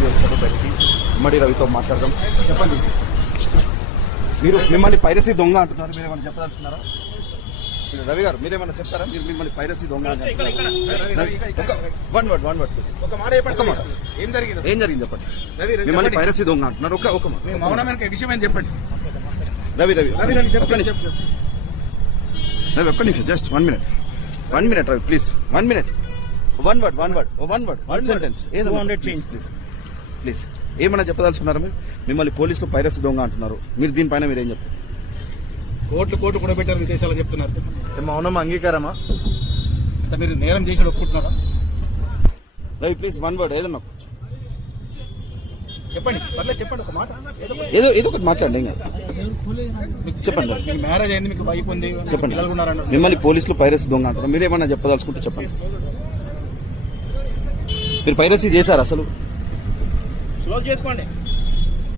రవి వచ్చారు బయటికి. ఉమ్మడి రవితో మాట్లాడదాం. చెప్పండి, మీరు మిమ్మల్ని పైరసీ దొంగ అంటున్నారు, మీరు ఏమైనా చెప్పదలుచుకున్నారా? రవి గారు మీరేమన్నా చెప్తారా? మీరు మిమ్మల్ని పైరసీ దొంగ వన్ వర్డ్ ప్లీజ్. ఒక మాట చెప్పండి. ఏం జరిగింది చెప్పండి. మిమ్మల్ని పైరసీ దొంగ అంటున్నారు. ఒక విషయం ఏం చెప్పండి. రవి ఒక్క నిమిషం, just 1 minute Ravi please. 1 minute, one word sentence ఏదో ప్లీజ్. ఏమన్నా చెప్పదలుచుకున్నారా? మీరు మిమ్మల్ని పోలీసులు పైరసీ దొంగ అంటున్నారు, మీరు దీనిపైన మీరేం చెప్తారు? కోట్లు కూడా పెట్టారు విదేశాలు చెప్తున్నారు. మౌనం అంగీకారమా? అంటే మీరు నేరం చేసి ఒప్పుకుంటున్నారా? రవి ప్లీజ్ 1 word ఏదన్నా చెప్పండి. పర్లేదు చెప్పండి, ఒక మాట ఏదో ఒకటి మాట్లాడండి. చెప్పండి. మీకు మ్యారేజ్ అయింది, మీకు వైఫ్ ఉంది, చెప్పండి. పిల్లలు ఉన్నారన్నారు. మిమ్మల్ని పోలీసులు పైరసీ దొంగ అంటారు, మీరేమన్నా చెప్పదలుచుకుంటే చెప్పండి. మీరు పైరసీ చేశారు అసలు? క్లోజ్ చేసుకోండి.